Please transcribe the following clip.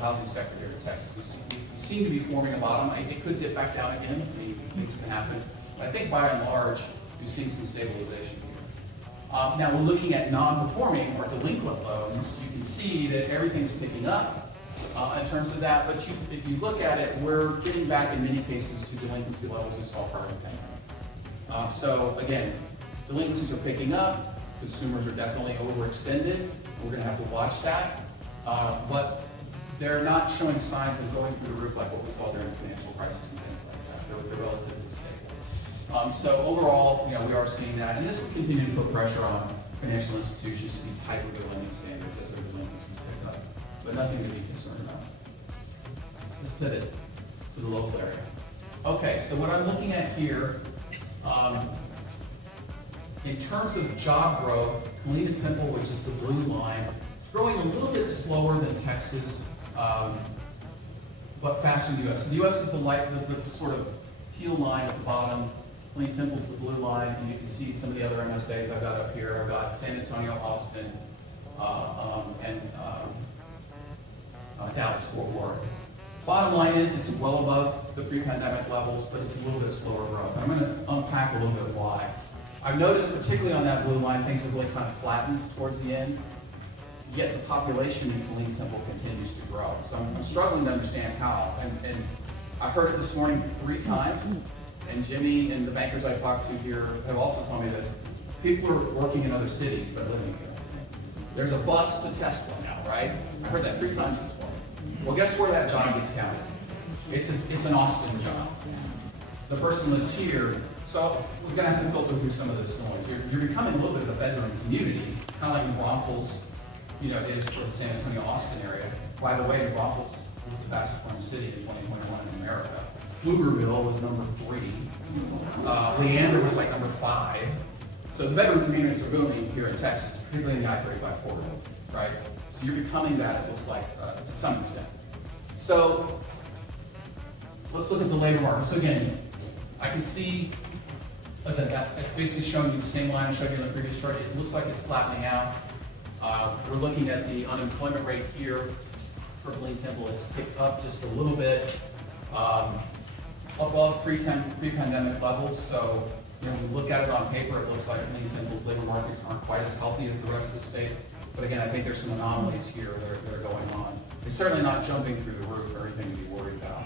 housing sector here in Texas. We seem to be forming a bottom. It could dip back down again. I mean, things can happen. But I think by and large, we've seen some stabilization here. Now we're looking at non-performing or delinquent loans. You can see that everything's picking up in terms of that, but if you look at it, we're getting back in many cases to delinquency levels we saw prior to the pandemic. So again, delinquencies are picking up, consumers are definitely overextended. We're going to have to watch that, but they're not showing signs of going through the roof like what we saw during the financial crisis and things like that. They're relatively stable. So overall, we are seeing that, and this will continue to put pressure on financial institutions to be tight with their lending standards as their delinquencies pick up, but nothing to be concerned about. Let's pivot to the local area. Okay, so what I'm looking at here, in terms of job growth, Colina Temple, which is the blue line, is growing a little bit slower than Texas, but faster than the U.S. So the U.S. is the sort of teal line at the bottom. Colina Temple's the blue line, and you can see some of the other MSAs I've got up here. I've got San Antonio, Austin, and Dallas, Fort Worth. Bottom line is it's well above the pre-pandemic levels, but it's a little bit slower growth. I'm going to unpack a little bit why. I've noticed, particularly on that blue line, things have really kind of flattened towards the end, yet the population in Colina Temple continues to grow. So I'm struggling to understand how. And I heard it this morning 3 times, and Jimmy and the bankers I talked to here have also told me this. People are working in other cities but living here. There's a bus to Tesla now, right? I heard that 3 times this morning. Well, guess where that job gets counted? It's an Austin job. The person lives here, so we're going to have to filter through some of this noise. You're becoming a little bit of a bedroom community, kind of like New Braunfels, is for the San Antonio, Austin area. By the way, New Braunfels was the fastest growing city in 2021 in America. Pflugerville was number 3. Leander was like number 5. So the bedroom communities are booming here in Texas, particularly in the I-35 corridor, right? So you're becoming that, it looks like, to some extent. So let's look at the labor market. So again, I can see that it's basically showing you the same line I showed you in the previous chart. It looks like it's flattening out. We're looking at the unemployment rate here for Colina Temple. It's ticked up just a little bit above pre-pandemic levels. So when we look at it on paper, it looks like Colina Temple's labor markets aren't quite as healthy as the rest of the state. But again, I think there's some anomalies here that are going on. It's certainly not jumping through the roof or anything to be worried about.